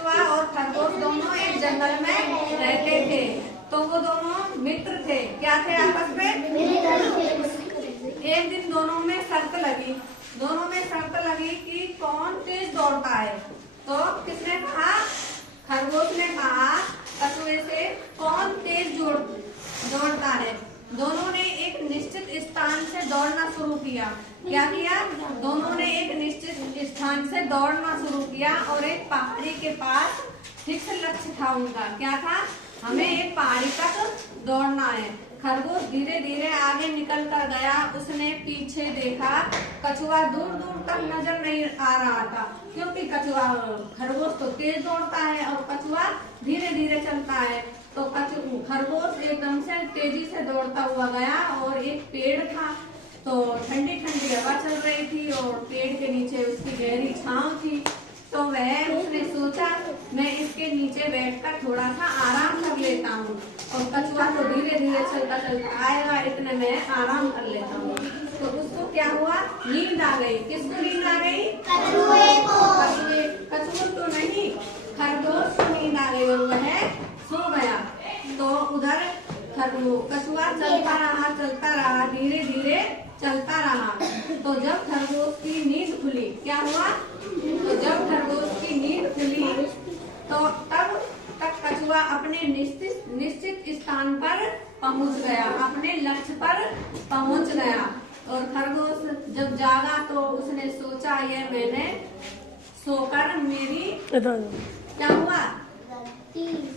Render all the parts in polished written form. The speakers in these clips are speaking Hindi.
कछुआ और खरगोश दोनों एक जंगल में रहते थे। तो वो दोनों मित्र थे। क्या थे आपस में? एक दिन दोनों में शर्त लगी कि कौन तेज दौड़ता है। तो किसने कहा? खरगोश ने कहा कछुए से कौन तेज दौड़ता है। दोनों ने एक निश्चित स्थान से दौड़ना शुरू किया। क्या किया? दोनों ने एक निश्चित स्थान से दौड़ना शुरू किया और एक पहाड़ी के पास फिक्स लक्ष्य था उनका। क्या था? हमें एक पहाड़ी तक दौड़ना है। खरगोश धीरे धीरे आगे निकल कर गया। उसने पीछे देखा, कछुआ दूर दूर तक नजर नहीं आ रहा था, क्योंकि खरगोश तो तेज दौड़ता है और कछुआ धीरे धीरे चलता है। तो खरगोश एकदम से तेजी से दौड़ता हुआ गया और एक पेड़ था। तो ठंडी ठंडी हवा चल रही थी और पेड़ के नीचे उसकी गहरी छांव थी। तो उसने सोचा मैं इसके नीचे बैठकर थोड़ा सा आराम कर लेता हूँ। और कछुआ तो धीरे धीरे चलता आएगा, इतने में आराम कर लेता हूँ। तो उसको क्या हुआ? नींद आ गई। किसको नींद आ गई? कछुए को नहीं, खरगोश को नींद आ गई और वह सो गया। तो उधर कछुआ चलता रहा, धीरे धीरे चलता रहा। तो जब खरगोश की नींद खुली, क्या हुआ? तो जब खरगोश की नींद खुली तो तब तक कछुआ अपने निश्चित स्थान पर पहुंच गया, अपने लक्ष्य पर पहुंच गया। और खरगोश जब जागा तो उसने सोचा ये मैंने सोकर मेरी क्या हुआ?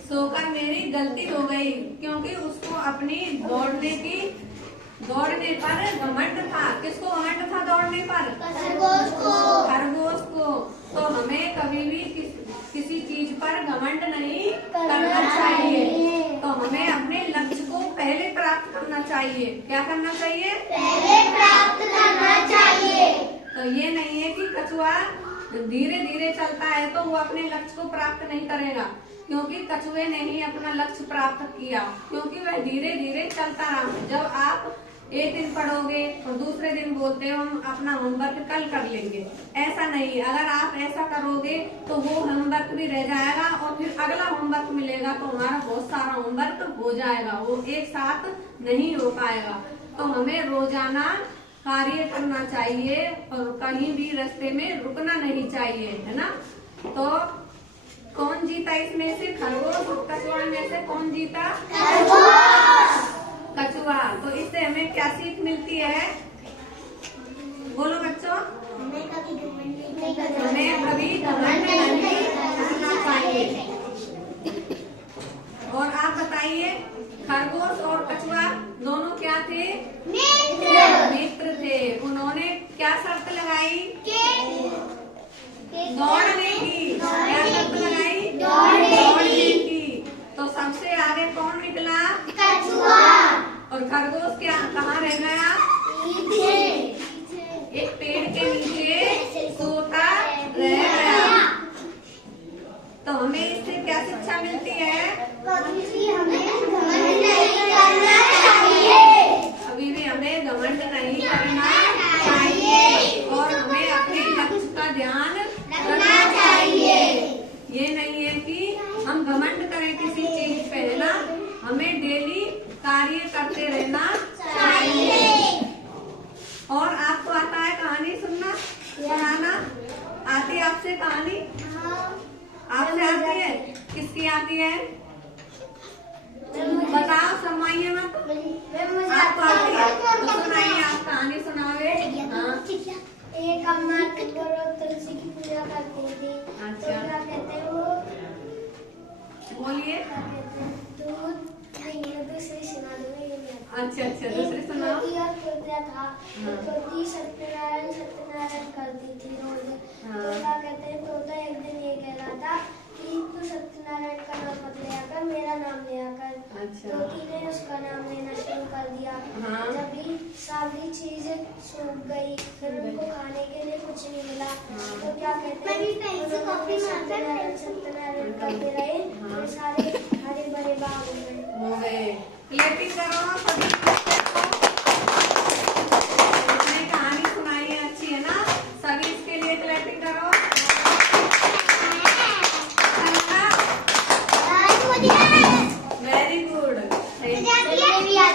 सोकर मेरी गलती हो गई, क्योंकि उसको अपनी दौड़ने पर घमंड था। किसको घमंड था दौड़ने पर? खरगोश को। तो हमें कभी भी किसी चीज पर घमंड नहीं करना चाहिए। तो हमें अपने लक्ष्य को पहले प्राप्त करना चाहिए। क्या करना चाहिए? पहले प्राप्त करना चाहिए। तो ये नहीं है कि कछुआ धीरे धीरे चलता है तो वो अपने लक्ष्य को प्राप्त नहीं करेगा, क्योंकि कछुए ने ही अपना लक्ष्य प्राप्त किया, क्योंकि वह धीरे धीरे चलता रहा। जब आप एक दिन पढ़ोगे और दूसरे दिन बोलते हो हम अपना होमवर्क कल कर लेंगे, ऐसा नहीं। अगर आप ऐसा करोगे तो वो होमवर्क भी रह जाएगा और फिर अगला होमवर्क मिलेगा तो हमारा बहुत सारा होमवर्क हो जाएगा, वो एक साथ नहीं हो पाएगा। तो हमें रोजाना कार्य करना चाहिए और कहीं भी रास्ते में रुकना नहीं चाहिए, है ना। तो कौन जीता इसमें से? खरगोश कछुआ में से कौन जीता? कछुआ। तो इससे हमें क्या सीख मिलती है? बोलो बच्चों। हमें कभी घमंड नहीं करना चाहिए। और आप बताइए, खरगोश और कछुआ दोनों क्या थे? मित्र थे। उन्होंने क्या शर्त लगाई? दौड़ने की। क्या शर्त लगाई? दौड़ने की। तो सबसे आगे कौन निकला? कछुआ। और खरगोश कहाँ रह गया? एक पेड़ के नीचे सोता रह गया। तो हमें इससे क्या शिक्षा मिलती है? अभी भी हमें घमंड नहीं करना चाहिए और हमें अपने लक्ष्य का ध्यान रखना चाहिए। ये नहीं है कि हम घमंड करें किसी चीज पे, है ना। हमें डेली कार्य करते रहना चाहिए। और आपको आता है कहानी सुनाना? आती है आपसे कहानी? आपसे आती है? किसकी आती है? बताओ, शर्माइए मत। आपको आती है तो सुनाइए, आप कहानी सुनाओगे। एक अम्मा तुलसी की पूजा करती थी। अच्छा। तो क्या कहते हैं वो? बोलिए। दूध दूसरी सुना दो। अच्छा, दूसरी सुनाओ। था तोती सत्यनारायण करती थी रोज। तो क्या कहते हैं, तोता एक दिन ये कह रहा था कि तू सत्यनारायण का नाम मत लिया कर, मेरा नाम लिया कर। अच्छा। तोती ने उसका नाम लेना शुरू कर दिया। जब भी सारी चीज सूख गई, फिर उनको खाने के लिए कुछ नहीं मिला। तो क्या कहते हैं, सत्यनारायण करते रहे। सारे हरे भरे बाग हो गए। क्लैपिंग करो।